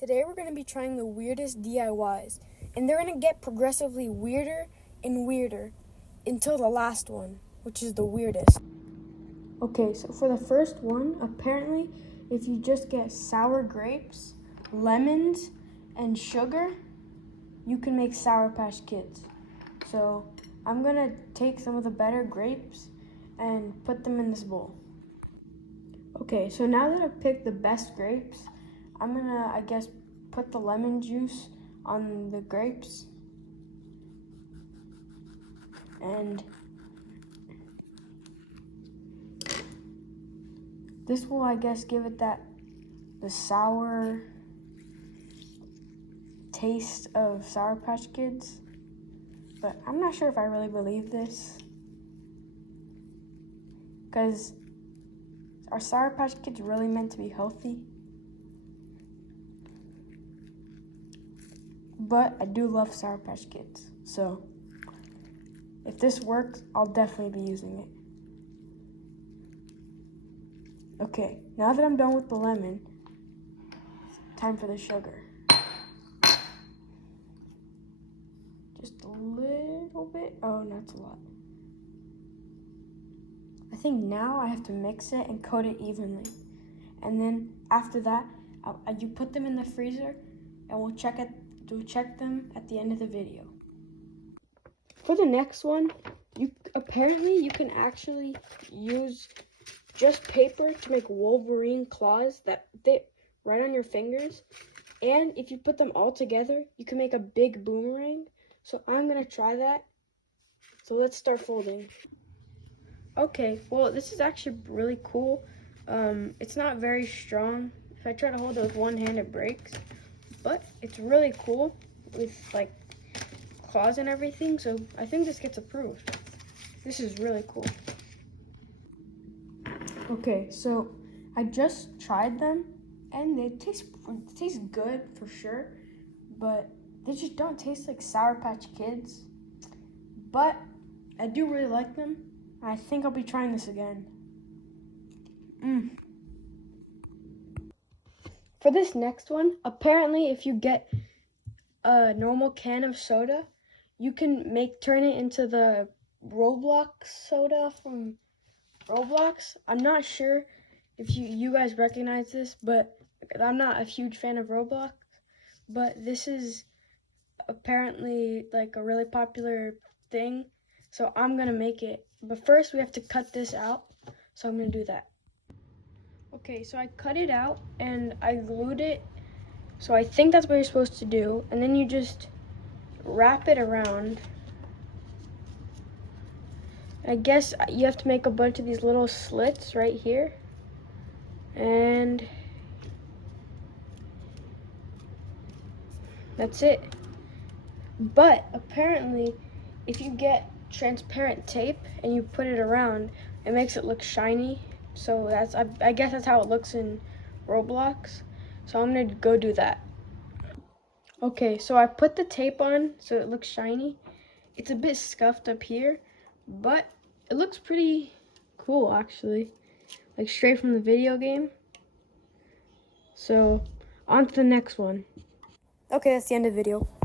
Today we're going to be trying the weirdest DIYs, and they're going to get progressively weirder and weirder until the last one, which is the weirdest. Okay, so for the first one, apparently if you just get sour grapes, lemons, and sugar, you can make Sour Patch Kids. So I'm going to take some of the better grapes and put them in this bowl. Okay, so now that I've picked the best grapes, I'm gonna, put the lemon juice on the grapes. And this will, give it the sour taste of Sour Patch Kids. But I'm not sure if I really believe this, because are Sour Patch Kids really meant to be healthy? But I do love Sour Patch Kids, so if this works, I'll definitely be using it. Okay, now that I'm done with the lemon, it's time for the sugar. Just a little bit. Oh, that's a lot. I think now I have to mix it and coat it evenly. And then after that, you put them in the freezer, and we'll check them at the end of the video. For the next one, you can actually use just paper to make Wolverine claws that fit right on your fingers. And if you put them all together, you can make a big boomerang. So I'm gonna try that. So let's start folding. Okay, well, this is actually really cool. It's not very strong. If I try to hold it with one hand, it breaks. But it's really cool with like claws and everything. So I think this gets approved. This is really cool. Okay, so I just tried them, and they taste good for sure, but they just don't taste like Sour Patch Kids. But I do really like them. I think I'll be trying this again. For this next one, apparently if you get a normal can of soda, you can turn it into the Roblox soda from Roblox. I'm not sure if you guys recognize this, but I'm not a huge fan of Roblox. But this is apparently like a really popular thing, so I'm gonna make it. But first we have to cut this out, so I'm gonna do that. Okay, so I cut it out and I glued it, so I think that's what you're supposed to do. And then you just wrap it around. I guess you have to make a bunch of these little slits right here, and that's it. But apparently if you get transparent tape and you put it around, it makes it look shiny. So I guess that's how it looks in Roblox. So I'm gonna go do that. Okay, so I put the tape on so it looks shiny. It's a bit scuffed up here, but it looks pretty cool actually, like straight from the video game. So on to the next one. Okay, that's the end of the video.